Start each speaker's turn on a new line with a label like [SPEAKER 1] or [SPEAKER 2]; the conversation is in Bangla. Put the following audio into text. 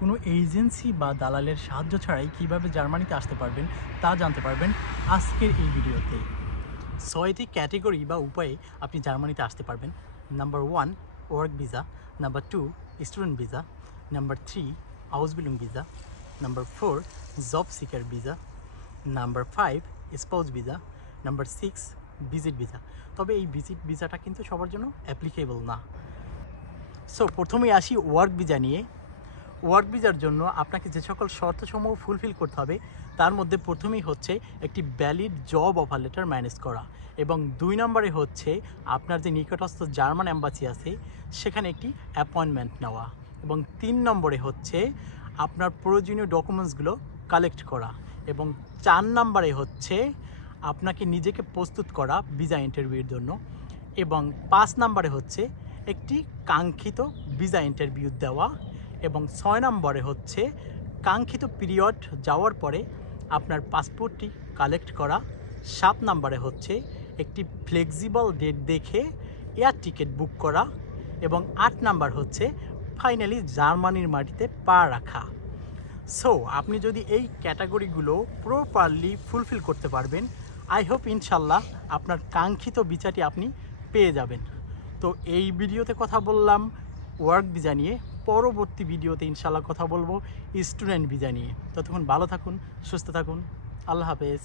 [SPEAKER 1] কোনো এজেন্সি বা দালালের সাহায্য ছাড়াই কীভাবে জার্মানিতে আসতে পারবেন তা জানতে পারবেন আজকের এই ভিডিওতে। ছয়টি ক্যাটেগরি বা উপায়ে আপনি জার্মানিতে আসতে পারবেন। Number one, work visa. Number two, student visa. Number three house belong visa. Number four, job seeker visa. Number five, spouse visa. Number six, visit visa. তবে এই ভিজিট ভিসাটা কিন্তু সবার জন্য অ্যাপ্লিকেবল না। সো প্রথমেই আসি ওয়ার্ক ভিসা নিয়ে। ওয়ার্ক ভিসার জন্য আপনাকে যে সকল শর্তসমূহ ফুলফিল করতে হবে, তার মধ্যে প্রথমেই হচ্ছে একটি valid job offer letter manage করা এবং দুই নম্বরে হচ্ছে আপনার যে নিকটস্থ জার্মান অ্যাম্বাসি আছে, সেখানে একটি অ্যাপয়েন্টমেন্ট নেওয়া এবং তিন নম্বরে হচ্ছে আপনার প্রয়োজনীয় ডকুমেন্টসগুলো কালেক্ট করা এবং চার নম্বরে হচ্ছে আপনাকে নিজেকে প্রস্তুত করা ভিসা ইন্টারভিউর জন্য এবং পাঁচ নম্বরে হচ্ছে একটি কাঙ্ক্ষিত ভিসা ইন্টারভিউ দেওয়া এবং ছয় নম্বরে হচ্ছে কাঙ্ক্ষিত পিরিয়ড যাওয়ার পরে আপনার পাসপোর্টটি কালেক্ট করা। সাত নম্বরে হচ্ছে একটি ফ্লেক্সিবল ডেট দেখে এয়ার টিকিট বুক করা এবং আট নাম্বার হচ্ছে ফাইনালি জার্মানির মাটিতে পা রাখা। সো, আপনি যদি এই ক্যাটাগরিগুলো প্রপারলি ফুলফিল করতে পারবেন, আই হোপ ইনশাল্লাহ আপনার কাঙ্ক্ষিত বিচারটি আপনি পেয়ে যাবেন। তো এই ভিডিওতে কথা বললাম, ওয়ার্ক ভিসা নিয়ে। পরবর্তী ভিডিওতে ইনশাল্লাহ কথা বলব। স্টুডেন্ট ভিজা নিয়ে। ততক্ষণ ভালো থাকুন, সুস্থ থাকুন। আল্লাহ হাফেজ।